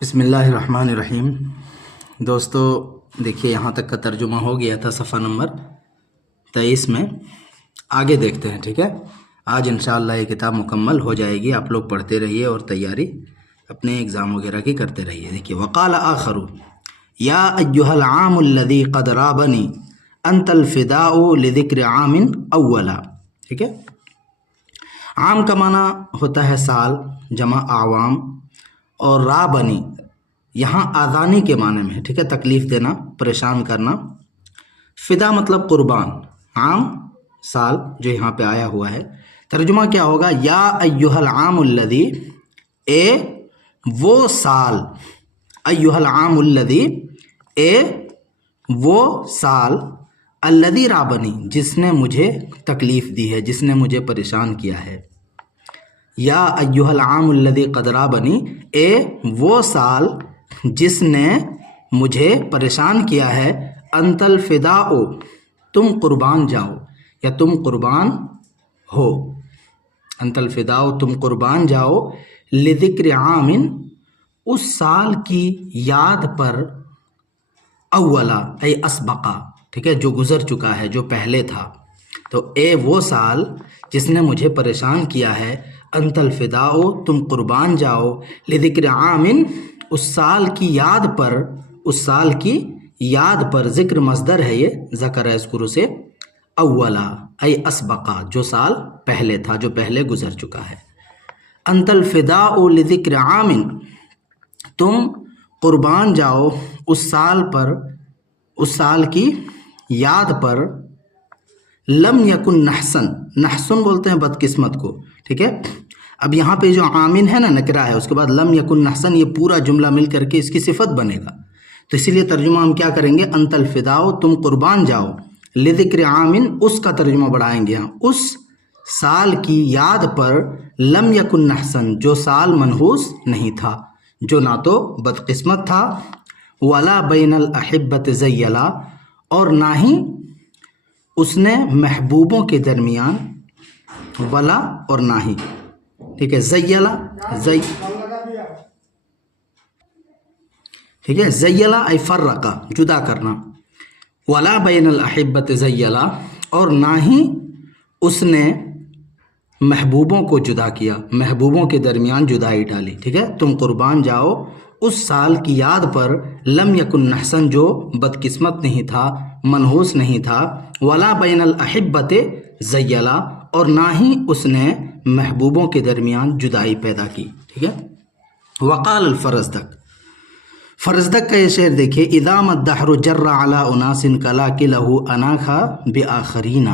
بسم اللہ الرحمن الرحیم۔ دوستو دیکھیے یہاں تک کا ترجمہ ہو گیا تھا صفحہ نمبر 23 میں۔ آگے دیکھتے ہیں، ٹھیک ہے۔ آج انشاءاللہ یہ کتاب مکمل ہو جائے گی، آپ لوگ پڑھتے رہیے اور تیاری اپنے اگزام وغیرہ کی کرتے رہیے۔ دیکھیے وقال آخر یا ایھا العام الذی قد رابنی انت الفداء لذکر عام اولا، ٹھیک ہے۔ عام کا معنی ہوتا ہے سال، جمع اعوام، اور رابنی یہاں آذانی کے معنی میں ہے، ٹھیک ہے، تکلیف دینا، پریشان کرنا۔ فدا مطلب قربان، عام سال جو یہاں پہ آیا ہوا ہے۔ ترجمہ کیا ہوگا؟ یا ایھا العام الذی، اے وہ سال، ایھا العام الذی، اے وہ سال، الذی رابنی جس نے مجھے تکلیف دی ہے، جس نے مجھے پریشان کیا ہے۔ یا ایھا العام الذی قد رابنی، اے وہ سال جس نے مجھے پریشان کیا ہے۔ انت الفداء، تم قربان جاؤ یا تم قربان ہو۔ انت الفداء، تم قربان جاؤ، لذکر عام، اس سال کی یاد پر، اولا ای اسبقا، ٹھیک ہے، جو گزر چکا ہے، جو پہلے تھا۔ تو اے وہ سال جس نے مجھے پریشان کیا ہے، انت الفداء، تم قربان جاؤ، لذکر عام، اس سال کی یاد پر، اس سال کی یاد پر، ذکر مصدر ہے یہ، ذکر یذکر سے، اولا ای اسبقا، جو سال پہلے تھا، جو پہلے گزر چکا ہے۔ انت الفداء لذکر عام، تم قربان جاؤ اس سال پر، اس سال کی یاد پر، لم یکن نحسن، نحسن بولتے ہیں بدقسمت کو، ٹھیک ہے۔ اب یہاں پہ جو عامن ہے نا، نکرہ ہے، اس کے بعد لم یکن نحسن، یہ پورا جملہ مل کر کے اس کی صفت بنے گا۔ تو اسی لیے ترجمہ ہم کیا کریں گے؟ انت الفداء، تم قربان جاؤ، لذکر عامن، اس کا ترجمہ بڑھائیں گے ہم، اس سال کی یاد پر، لم یکن نحسن، جو سال منحوس نہیں تھا، جو نہ تو بدقسمت تھا، ولا بین الاحبۃ زیلا، اور نہ ہی اس نے محبوبوں کے درمیان، ولا اور نہ ہی، ٹھیک ہے، زیلا، ٹھیک ہے، زیلا ای فرقا، جدا کرنا، ولا بین الاحبۃ زیلا، اور نہ ہی اس نے محبوبوں کو جدا کیا، محبوبوں کے درمیان جدائی ڈالی، ٹھیک ہے۔ تم قربان جاؤ اس سال کی یاد پر، لم یکن نحسن، جو بدقسمت نہیں تھا، منحوس نہیں تھا، ولا بین الاحبۃ زیلا، اور نہ ہی اس نے محبوبوں کے درمیان جدائی پیدا کی، ٹھیک ہے۔ وقال الفرزدق، فرزدق کا یہ شعر دیکھیے، اذا ما الدہر جر علی اناس کلاکلہ اناخا بآخرین۔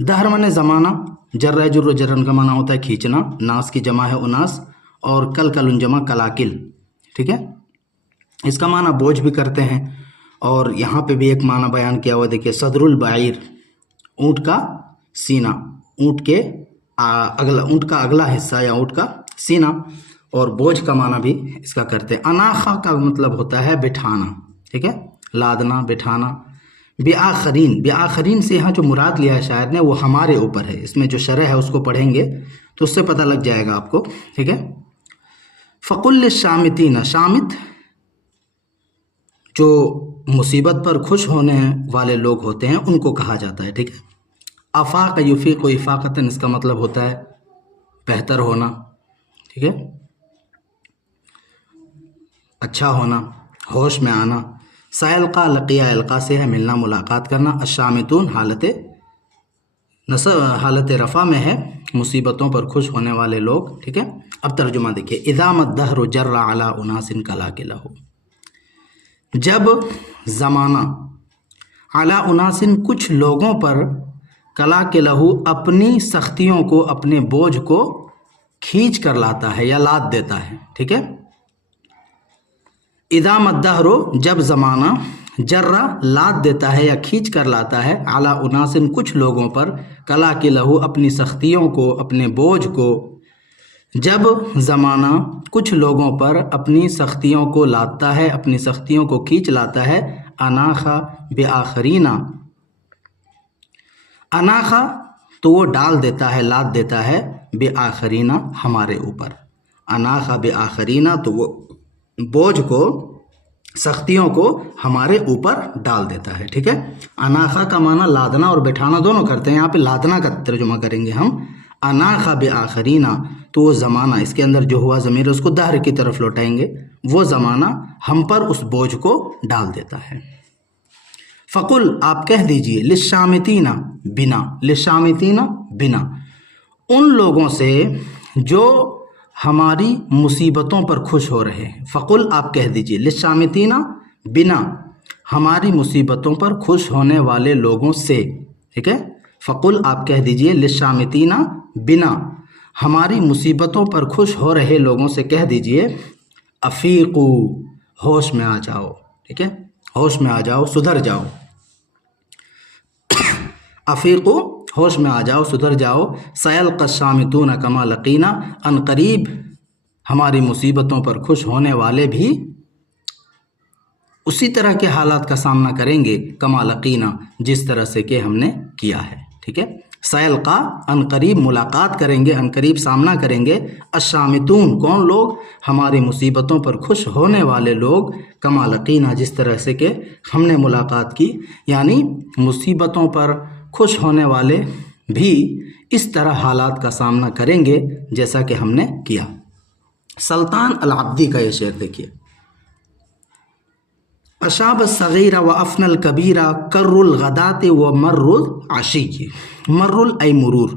دہر مانے زمانہ، جر جر جرن کا معنی ہوتا ہے کھینچنا، ناس کی جمع ہے اناس، اور کل کلن جمع کلاکل، ٹھیک ہے۔ اس کا معنی بوجھ بھی کرتے ہیں، اور یہاں پہ بھی ایک معنی بیان کیا ہوا، دیکھیے صدر البعیر، اونٹ کا سینہ، اونٹ کا اگلا حصہ یا اونٹ کا سینہ، اور بوجھ کا معنی بھی اس کا کرتے ہیں۔ اناخا کا مطلب ہوتا ہے بٹھانا، ٹھیک ہے، لادنا، بٹھانا۔ بآخرین، بآخرین سے یہاں جو مراد لیا ہے شاعر نے، وہ ہمارے اوپر ہے، اس میں جو شرح ہے اس کو پڑھیں گے تو اس سے پتہ لگ جائے گا آپ کو، ٹھیک ہے۔ فقل للشامتین، شامت جو مصیبت پر خوش ہونے والے لوگ ہوتے ہیں ان کو کہا جاتا ہے، ٹھیک ہے۔ افاق یفیق افاقتاً، اس کا مطلب ہوتا ہے بہتر ہونا، ٹھیک ہے، اچھا ہونا، ہوش میں آنا۔ سیلقا، لقیہ القا سے ہے ملنا، ملاقات کرنا۔ الشامتون حالت رفع میں ہے، مصیبتوں پر خوش ہونے والے لوگ، ٹھیک ہے۔ اب ترجمہ دیکھیے، اذا ما الدہر جر علی اناس کلاکلہ، جب زمانہ، علی اناس، کچھ لوگوں پر، کلاکلہ، اپنی سختیوں کو، اپنے بوجھ کو کھینچ کر لاتا ہے یا لاد دیتا ہے، ٹھیک ہے۔ اذا ما الدہر، جب زمانہ، جرہ لاد دیتا ہے یا کھینچ کر لاتا ہے، علی اناس، کچھ لوگوں پر، کلاکلہ، اپنی سختیوں کو، اپنے بوجھ کو، جب زمانہ کچھ لوگوں پر اپنی سختیوں کو لادتا ہے، اپنی سختیوں کو کھینچ لاتا ہے، اناخا بآخرین، اناخا تو وہ ڈال دیتا ہے، لاد دیتا ہے، بآخرین، ہمارے اوپر۔ अनाखा बेआखरीना, तो वो बोझ को, सख्तियों को हमारे ऊपर डाल देता है। ठीक है, अनाखा का माना लादना और बैठाना दोनों करते हैं, यहाँ पे लादना का तर्जुमा करेंगे हम। अनाखा बेआखरीना, तो वो ज़माना, इसके अंदर जो हुआ ज़मीर उसको दहर की तरफ लौटाएंगे, वो ज़माना हम पर उस बोझ को डाल देता है। फ़कुल, आप कह दीजिए, लिशामितीना, बिना, लिशामितीना बिना, उन लोगों से जो हमारी मुसीबतों पर खुश हो रहे हैं। फ़कुल, आप कह दीजिए, लिशामितीना बिना, हमारी मुसीबतों पर खुश होने वाले लोगों से। ठीक है, फ़कुल, आप कह दीजिए, लिशामितीना बिना, हमारी मुसीबतों पर खुश हो रहे लोगों से कह दीजिए, अफ़ीक़ू, होश में आ जाओ। ठीक है, होश में आ जाओ, सुधर जाओ। अफ़ीक़ू, होश में आ जाओ, सुधर जाओ। सयल्क़ा शामितून कमा लक़ीना, अनक़रीब हमारी मुसीबतों पर खुश होने वाले भी उसी तरह के हालात का सामना करेंगे, कमा लक़ीना, जिस तरह से कि हमने किया है। ठीक है, सयल्क़ा, अनक़रीब मुलाकात करेंगे, अनक़रीब सामना करेंगे। अशामितून, कौन लोग? हमारी मुसीबतों पर खुश होने वाले लोग, कमा लक़ीना, जिस तरह से कि हमने मुलाकात की। यानी मुसीबतों पर खुश होने वाले भी इस तरह हालात का सामना करेंगे जैसा कि हमने किया। सुल्तान अल-अब्दी का ये शेर देखिए, अशाब सगीरा व अफनल कबीरा कर्रुल गदाते व मर्रुल आशिकी। मर्रुल ay मुरूर,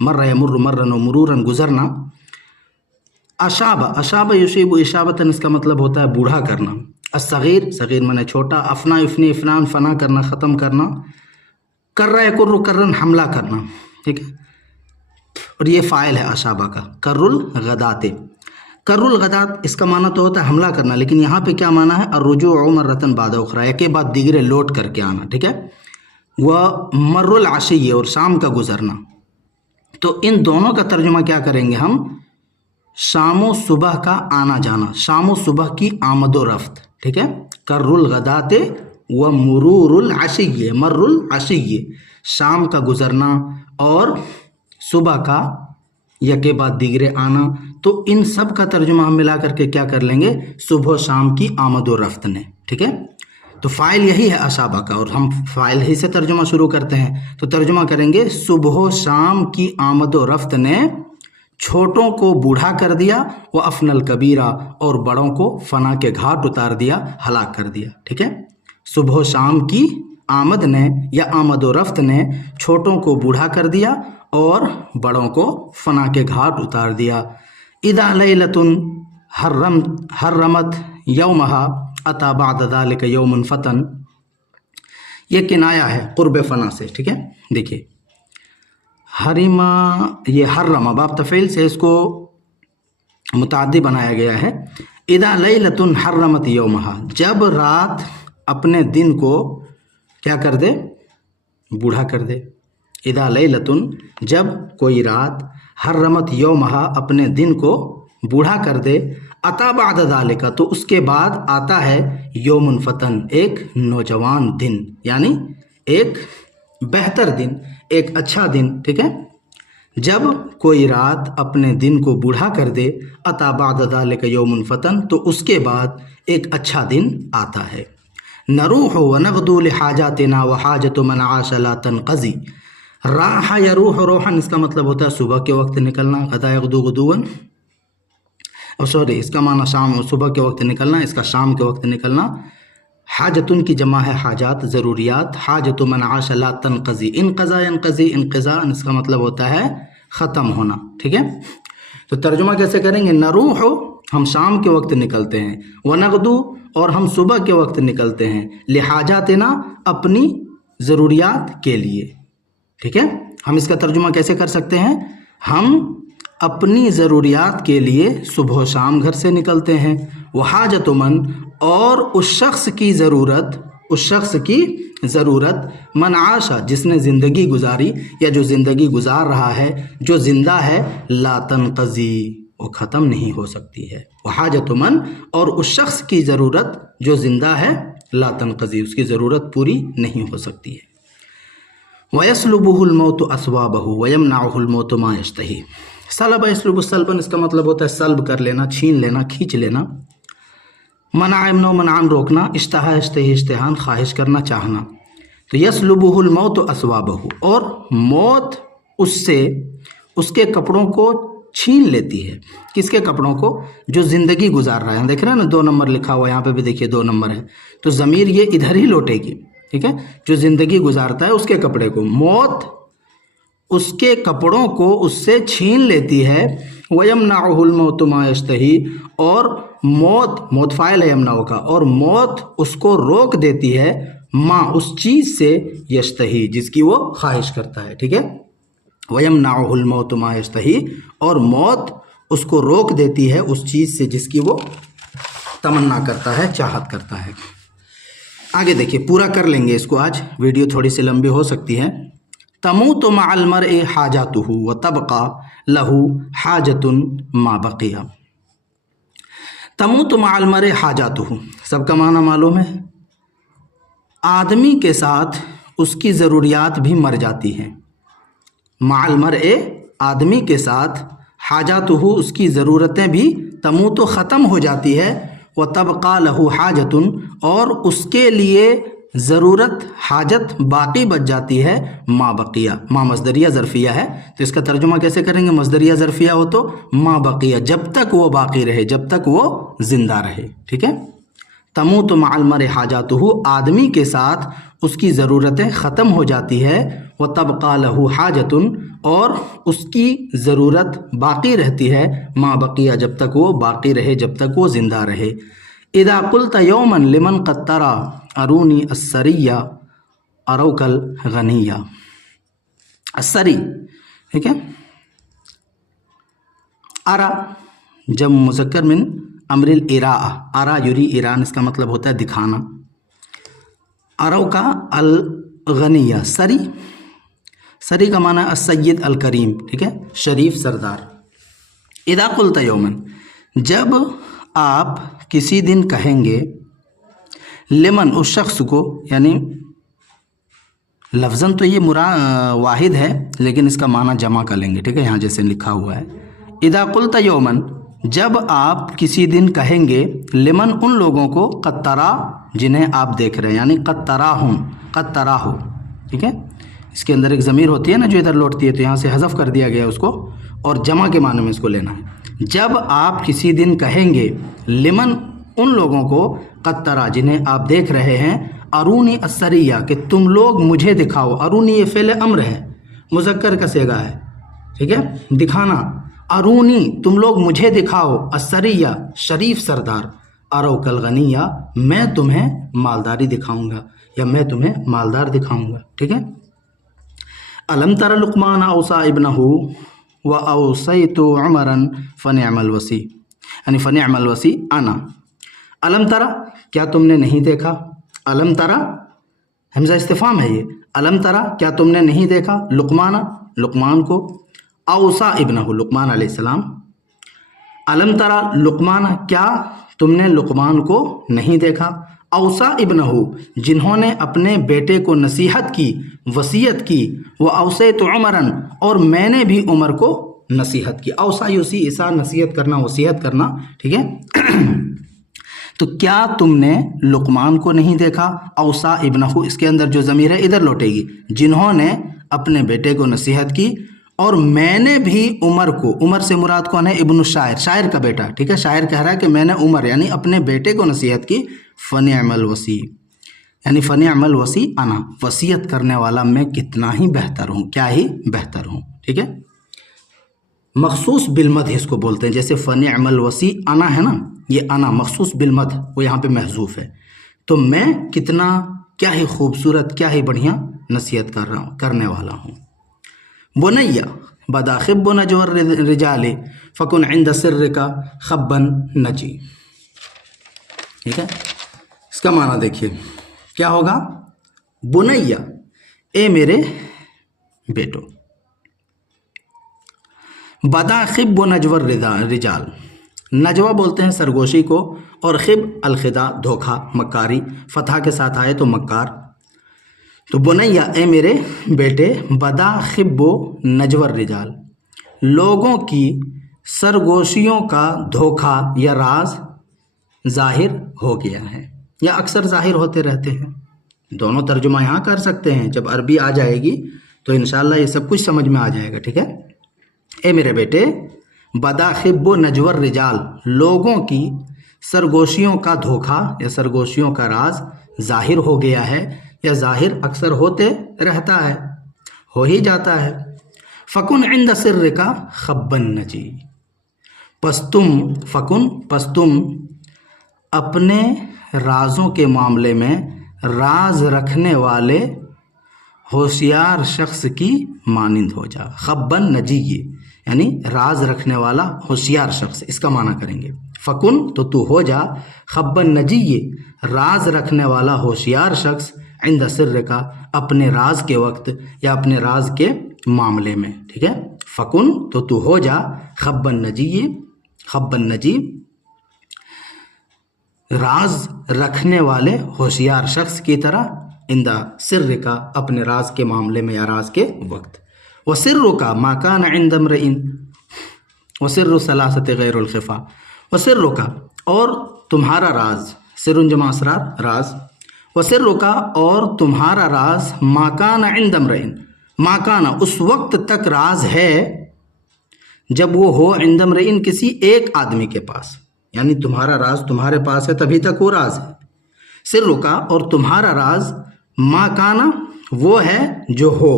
मर्र यमुर्रु मर्रन व मुरूरन, गुजरना। अशाब, अशाब युशीबु इशाबतन, इसका मतलब होता है बूढ़ा करना। असगीर, सगीर माने छोटा। अफना इफनी इफनान, फना करना, ख़त्म करना। कर्रा यकुर्रु कर्रन, हमला करना। ठीक है, और ये फ़ाइल है अशाबा का, कर्रुल गदाते। कर्रुल गदात इसका माना तो होता है हमला करना, लेकिन यहाँ पे क्या माना है? अर्रुजू मर्रतन बाद उखरा, एक के बाद दिगरे लौट करके आना। ठीक है, वह मर्रुल आशी, और शाम का गुजरना। तो इन दोनों का तर्जुमा क्या करेंगे हम? शामो सुबह का आना जाना, शामो सुबह की आमदो रफ्त। ठीक है, कर्रुल गदाते व मुरूरुल आशिये, मर्रुल आशिये, शाम का गुजरना और सुबह का यके बाद दिगरे आना। तो इन सब का तर्जुमा हम मिला करके क्या कर लेंगे? सुबह शाम की आमद व रफ्त ने। ठीक है, तो फ़ाइल यही है अशाबा का, और हम फ़ाइल ही से तर्जुमा शुरू करते हैं। तो तर्जुमा करेंगे, सुबह शाम की आमद व रफ्त ने छोटों को बूढ़ा कर दिया, व अफनल कबीरा, और बड़ों को फना के घाट उतार दिया, हलाक कर दिया। ठीक है, सुबह शाम की आमद ने या आमद व रफ्त ने छोटों को बूढ़ा कर दिया और बड़ों को फना के घाट उतार दिया। इदा लैलतुन हर्रमत यौमहा अता बाद ज़ालिका यौमुन फतन, ये किनाया है कुर्ब फना से। ठीक है, देखिए हरिमा, ये हर्रमा बाब तफ़ील से इसको मुताद्दी बनाया गया है। इदा लैलतुन हर्रमत यौमहा, जब रात अपने दिन को क्या कर दे? बूढ़ा कर दे। इदा लैलतुन, जब कोई रात, हर्रमत यौमहा, अपने दिन को बूढ़ा कर दे, अता बाद ज़ालिका, तो उसके बाद आता है यौमुन फतन, एक नौजवान दिन, यानी एक बेहतर दिन, एक अच्छा दिन। ठीक है, जब कोई रात अपने दिन को बूढ़ा कर दे, अता बाद ज़ालिका यौमुन फतन, तो उसके बाद एक अच्छा दिन आता है। नरूह व नगदू लिहाजातिना व हाजतु मन आशा ला तनक़ज़ी। राह यरूह रोहन, इसका मतलब होता है सुबह के वक्त निकलना। गदा यगदू गुदूवन, सॉरी, इसका माना शाम, सुबह के वक्त निकलना, इसका शाम के वक्त निकलना। हाजतुन की जमा है हाजात, ज़रूरियात। हाजतु मन आशा ला तनक़ज़ी, इनक़ज़ा यनक़ज़ी, इनक़ज़ा, इसका मतलब होता है ख़त्म होना। ठीक है, तो तर्जुमा कैसे करेंगे? नरूह, हम शाम के वक्त निकलते हैं, व नगदू, और हम सुबह के वक्त निकलते हैं, लिहाजातिना, अपनी ज़रूरियात के लिए। ठीक है, हम इसका तर्जुमा कैसे कर सकते हैं? हम अपनी ज़रूरियात के लिए सुबह शाम घर से निकलते हैं। वह हाजतुमन, और उस शख्स की ज़रूरत, उस शख्स की ज़रूरत, मन आशा, जिसने ज़िंदगी गुजारी या जो ज़िंदगी गुजार रहा है, जो ज़िंदा है, ला तनक़ज़ी, वो ख़त्म नहीं हो सकती है। वह हाजतुमन, और उस शख्स की ज़रूरत जो ज़िंदा है, ला तनक़ज़ी, उसकी ज़रूरत पूरी नहीं हो सकती है। वयस्लुबुहुल मौतु अस्वाबहु वयमनअहुल मौतु मा यश्तही। सलब यसलुब सल्बन, इसका मतलब होता है सल्ब कर लेना, छीन लेना, खींच लेना। मना इमनो मनान, रोकना। इश्तहा इश्तही इश्तहान, ख्वाहिश करना, चाहना। तो यसलुबुहुल मौत अस्वाबहु, और मौत उससे उसके कपड़ों को छीन लेती है। किसके कपड़ों को? जो ज़िंदगी गुजार रहा है। देख रहे हैं ना 2 नंबर लिखा हुआ है, यहाँ पे भी देखिए 2 नंबर है, तो ज़मीर ये इधर ही लौटेगी, ठीक है। जो ज़िंदगी गुजारता है उसके कपड़े को मौत उसके कपड़ों को उससे छीन लेती है। वयमनाउहुल मौत मा यश्तही, और मौत फ़ाइल है यमनाउ का, और मौत उसको रोक देती है माँ उस चीज़ से, यश्तही जिसकी वो ख्वाहिश करता है, ठीक है। वयमनाउहुल मौत मा यश्तही, और मौत उसको रोक देती है उस चीज़ से जिसकी वो तमन्ना करता है, चाहत करता है। आगे देखिए, पूरा कर लेंगे इसको आज, वीडियो थोड़ी सी लंबी हो सकती है। तमूतु मअल मरइ हाजतुहु व तबका लहू हाजतुन मा बकिया। तमूतु मअल मरइ हाजतुहु, सबका माना मालूम है। आदमी के साथ उसकी ज़रूरियात भी मर जाती हैं। मअल मरइ, आदमी के साथ, हाजतुहु, उसकी ज़रूरतें भी, तमूतु ख़त्म हो जाती है, व तबका लहू हाजतुन, और उसके लिए ज़रूरत, हाजत बाकी बच जाती है। मा बकिया, मा मज़दरिया ज़रफ़िया है, तो इसका तर्जुमा कैसे करेंगे? मज़दरिया ज़रफ़िया हो तो मा बकिया, जब तक वो बाकी रहे, जब तक वो ज़िंदा रहे, ठीक है। तमूतु मअल मरइ हाजतुहु, आदमी के साथ उसकी ज़रूरतें ख़त्म हो जाती है। व तबका लहू हाजतुन, और उसकी ज़रूरत बाकी रहती है। मा बकिया, जब तक वो बाकी रहे, जब तक वो ज़िंदा रहे। इदा कुल्त यौमन लिमन क़त्तरा अरूनी अस्सरिया अरौकल गनिया। अस्सरी, ठीक है। अरा जब मुज़क्कर मिन अमरिल इरा, अरा युरी ईरान, इसका मतलब होता है दिखाना। अरौका अल गनिया, सरी, सरी का माना अस्सय्यद अल करीम, ठीक है, शरीफ सरदार। इदा कुल्त यौमन, जब आप किसी दिन कहेंगे, लेमन, उस शख्स को, यानी लफ्ज़न तो ये वाहिद है, लेकिन इसका माना जमा कर लेंगे, ठीक है, यहाँ जैसे लिखा हुआ है। इदा कुल्त यौमन, जब आप किसी दिन कहेंगे, लेमन, उन लोगों को, क़त्तरा, जिन्हें आप देख रहे हैं, यानी क़त्तरा हूँ, क़त्तरा हो, ठीक है। इसके अंदर एक ज़मीर होती है ना जो इधर लौटती है, तो यहाँ से हज़फ कर दिया गया उसको, और जमा के माने में इसको लेना है। जब आप किसी दिन कहेंगे, लिमन, उन लोगों को, क़त्तरा, जिन्हें आप देख रहे हैं, अरूनी अस्सरिया, कि तुम लोग मुझे दिखाओ। अरूनी ये फ़ेल अम्र है, मुज़क्कर का सेगा है, ठीक है, दिखाना। अरूनी, तुम लोग मुझे दिखाओ, अस्सरिया, शरीफ सरदार, अरौकल गनिया, मैं तुम्हें मालदारी दिखाऊंगा, या मैं तुम्हें मालदार दिखाऊंगा, ठीक है। अलम तरा लुक़मान औसा इब्नहु व औसैतु उमरन फ़निअमल वसी, यानी फ़निअमल वसी आना। अलम तरा, क्या तुमने नहीं देखा? अलम तरा हमज़ा इस्तिफ़ाम है ये। अलम तरा, क्या तुमने नहीं देखा? लुक़माना, लुक़मान को, औसा इब्नहु, लुक़मान अलैहिस्सलाम। अलम तरा लुक़माना, क्या तुमने लुक़मान को नहीं देखा? औसा इब्नहु, जिन्होंने अपने बेटे को नसीहत की, वसीयत की। व औसैतु उमरन, और मैंने भी उमर को नसीहत की। औसा यूसी ईसा, नसीहत करना, वसीयत करना, ठीक है। तो क्या तुमने लुक़मान को नहीं देखा? औसा इब्नहु, इसके अंदर जो ज़मीर है इधर लौटेगी, जिन्होंने अपने बेटे को नसीहत की, और मैंने भी उमर को, उमर से मुराद कौन है? इब्नु शायर, शायर का बेटा, ठीक है। शायर कह रहा है कि मैंने उमर यानी अपने बेटे को नसीहत की। फ़निअमल वसी, यानी फ़निअमल वसी अना, वसीयत करने वाला मैं कितना ही बेहतर हूँ, क्या ही बेहतर हूँ, ठीक है। मखसूस बिलमद इसको बोलते हैं, जैसे फ़निअमल वसी अना है ना, ये अना मखसूस बिलमद, वो यहाँ पे महजूफ़ है। तो मैं कितना, क्या ही खूबसूरत, क्या ही बढ़िया नसीहत कर रहा हूँ, करने वाला हूँ। बुनैया बदाखिब नजवर रिजाले फ़कुन इंद सिर्रिका खब्बन नजी, ठीक है। इसका माना देखिए क्या होगा? बुनैया, ए मेरे बेटो। बदाखिब नजवर रिजाल, नजवा बोलते हैं सरगोशी को, और खिब अलखिदा, धोखा, मक्कारी, फतह के साथ आए तो मक्कार। तो बुनैया, ए मेरे बेटे, बदा खिब्बो नजवर रिजाल, لوگوں کی سرگوشیوں کا دھوکہ یا راز ظاہر ہو گیا ہے، یا اکثر ظاہر ہوتے رہتے ہیں۔ دونوں ترجمہ یہاں کر سکتے ہیں، جب عربی آ جائے گی تو انشاءاللہ یہ سب کچھ سمجھ میں آ جائے گا، ٹھیک ہے۔ اے میرے بیٹے، بدا خب و نجور رجال، لوگوں کی سرگوشیوں کا دھوکہ یا سرگوشیوں کا راز ظاہر ہو گیا ہے، یا ظاہر اکثر ہوتے رہتا ہے، ہو ہی جاتا ہے۔ فکن عند سر کا خبن نجی، پس تم اپنے رازوں کے معاملے میں راز رکھنے والے ہوشیار شخص کی مانند ہو جا۔ خبن نجی یعنی راز رکھنے والا ہوشیار شخص، اس کا معنی کریں گے۔ فکن تو ہو جا، خبن نجی راز رکھنے والا ہوشیار شخص، عند سر کا اپنے راز کے وقت یا اپنے راز کے معاملے میں، ٹھیک ہے۔ فکن تو ہو جا، خبن نجی راز رکھنے والے ہوشیار شخص کی طرح، عند سر کا اپنے راز کے معاملے میں یا راز کے وقت۔ وسر کا ما کان عند امرئ وسر ثلاثت غیر الخفا، وسر کا اور تمہارا راز، سر جمع اسرار راز، وسر کا اور تمہارا راز، ما کان عند امرئ، ما کان اس وقت تک راز ہے جب وہ ہو، عند امرئ کسی ایک آدمی کے پاس، یعنی تمہارا راز تمہارے پاس ہے تبھی تک وہ راز ہے۔ سر کا اور تمہارا راز، ما کانا وہ ہے جو ہو،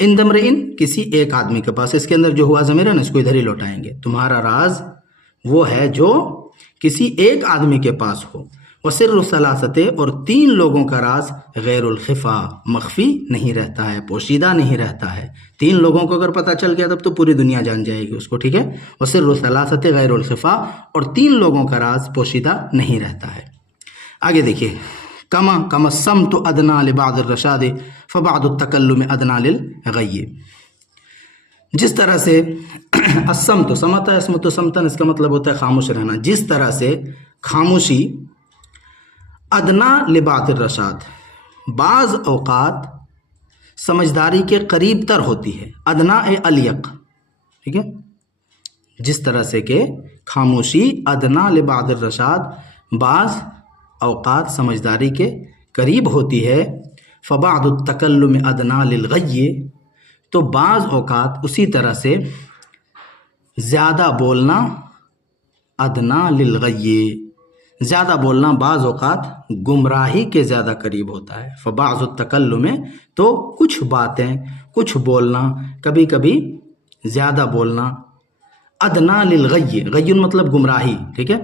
عند امرئ کسی ایک آدمی کے پاس، اس کے اندر جو ہوا ضمیر ہے نا، اس کو ادھر ہی لوٹائیں گے۔ تمہارا راز وہ ہے جو کسی ایک آدمی کے پاس ہو۔ وسر ثلاثت اور تین لوگوں کا راز، غیر الخفا مخفی نہیں رہتا ہے، پوشیدہ نہیں رہتا ہے۔ تین لوگوں کو اگر پتہ چل گیا تب تو پوری دنیا جان جائے گی اس کو، ٹھیک ہے۔ وسر ثلاثت غیر الخفا، اور تین لوگوں کا راز پوشیدہ نہیں رہتا ہے۔ آگے دیکھیے، کما السمت ادنا لبعض الرشاد فبعض التکلم ادنا للغی، جس طرح سے السمت، سمت اسمت سمتن، اس کا مطلب ہوتا ہے خاموش رہنا، جس طرح سے خاموشی ادنا لبعض الرشاد بعض اوقات سمجھداری کے قریب تر ہوتی ہے، ادنا الیق، ٹھیک ہے، جس طرح سے کہ خاموشی ادنا لبعض الرشاد بعض اوقات سمجھداری کے قریب ہوتی ہے، فبعض التکلم ادنا للغی، تو بعض اوقات اسی طرح سے زیادہ بولنا ادنا للغی، زیادہ بولنا بعض اوقات گمراہی کے زیادہ قریب ہوتا ہے۔ فبعض التکلم تو کچھ باتیں، کچھ بولنا، کبھی کبھی زیادہ بولنا، ادنا للغی، غی مطلب گمراہی، ٹھیک ہے۔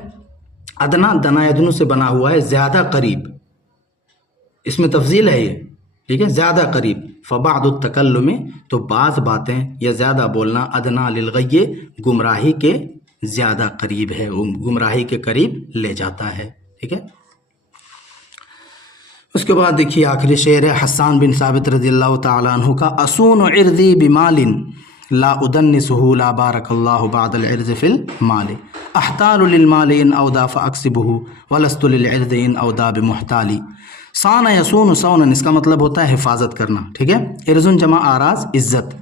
ادنا دنا یدنو سے بنا ہوا ہے، زیادہ قریب، اس میں تفضیل ہے یہ، ٹھیک ہے، زیادہ قریب۔ فبعض التکلم تو بعض باتیں یا زیادہ بولنا، ادنا للغی گمراہی کے زیادہ قریب ہے، گمراہی کے قریب لے جاتا ہے، ٹھیک ہے۔ اس کے بعد دیکھیے آخری شعر ہے حسان بن ثابت رضی اللہ تعالیٰ عنہ کا، اصون عرضی بمال لا ادنسه لا بارک اللہ بعد العرض فی المال، احتال للمال ان اودا فاکسبه ولست للعرض ان اودا بمحتالی۔ صان یصون صونا، اس کا مطلب ہوتا ہے حفاظت کرنا، ٹھیک ہے۔ ارزن جمع آراز عزت،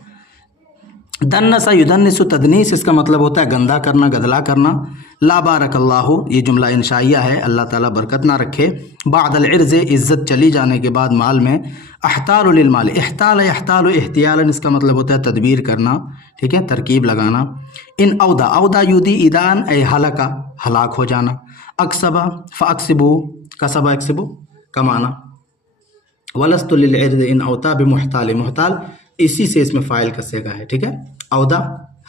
دنس یدنس تدنیس، اس کا مطلب ہوتا ہے گندا کرنا، گدلا کرنا۔ لا بارک اللہ، یہ جملہ انشائیہ ہے، اللہ تعالیٰ برکت نہ رکھے۔ بعد العرض، عزت چلی جانے کے بعد مال میں۔ احتال للمال، احتال یحتال احتیالا، اس کا مطلب ہوتا ہے تدبیر کرنا، ٹھیک ہے، ترکیب لگانا۔ ان اودا، اودا یودی ایدان اے ہلاکا، ہلاک ہو جانا۔ اکسبا فاکسبو، کسبا اکسبو، کمانا۔ ولست للعرض ان اوتا بمحتال، محتال اسی سے اس میں فاعل کا صیغہ ہے، ٹھیک ہے، اودا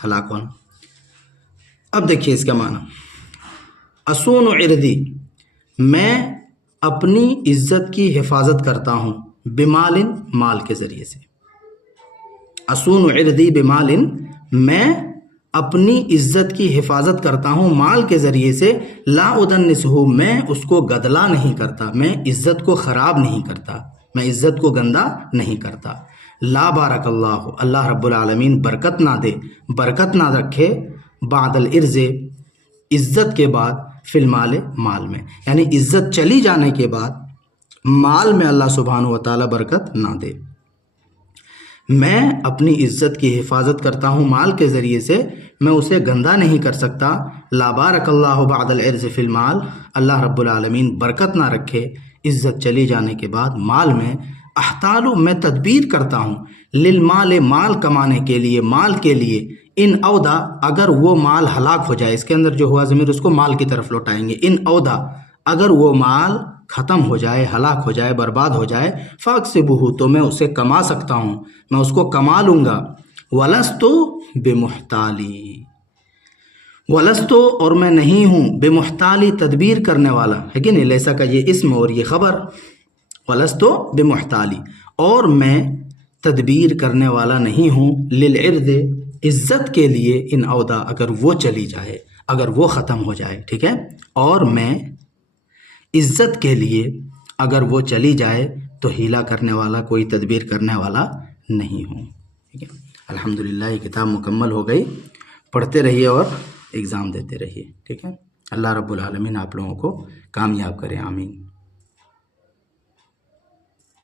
ہلاک ہونا۔ اب دیکھیے اس کا معنی، اصون عرضی، میں اپنی عزت کی حفاظت کرتا ہوں، بمال، مال کے ذریعے سے۔ اصون عرضی بمال، میں اپنی عزت کی حفاظت کرتا ہوں مال کے ذریعے سے۔ لا ادنسہ، میں اس کو گدلا نہیں کرتا، میں عزت کو خراب نہیں کرتا، میں عزت کو گندا نہیں کرتا۔ لا بارک اللہ، اللہ رب العالمین برکت نہ دے، برکت نہ رکھے، بعد العرض، عزت کے بعد، فی المال، مال میں، یعنی عزت چلی جانے کے بعد مال میں اللہ سبحانہ و تعالیٰ برکت نہ دے۔ میں اپنی عزت کی حفاظت کرتا ہوں مال کے ذریعے سے، میں اسے گندہ نہیں کر سکتا۔ لا بارک اللہ بعد العرض فی المال، اللہ رب العالمین برکت نہ رکھے عزت چلی جانے کے بعد مال میں۔ احتالو، میں تدبیر کرتا ہوں، للمال، مال کمانے کے لیے، مال کے لیے، ان اودا، اگر وہ مال ہلاک ہو جائے، اس کے اندر جو ہوا ضمیر اس کو مال کی طرف لوٹائیں گے، ان اودا، اگر وہ مال ختم ہو جائے، ہلاک ہو جائے، برباد ہو جائے، فاکسبہ، تو میں اسے کما سکتا ہوں، میں اس کو کما لوں گا۔ ولست بمحتالی، ولست، اور میں نہیں ہوں، بمحتالی، تدبیر کرنے والا ہے کہ نہیں، لیسا کا یہ اسم اور یہ خبر، ولست بمحتالی، اور میں تدبیر کرنے والا نہیں ہوں، للعرض، عزت کے لیے، ان اودا، اگر وہ چلی جائے، اگر وہ ختم ہو جائے، ٹھیک ہے، اور میں عزت کے لیے اگر وہ چلی جائے تو ہیلا کرنے والا، کوئی تدبیر کرنے والا نہیں ہوں، ٹھیک ہے۔ الحمدللہ یہ کتاب مکمل ہو گئی، پڑھتے رہیے اور ایگزام دیتے رہیے، ٹھیک ہے۔ اللہ رب العالمین آپ لوگوں کو کامیاب کرے، آمین۔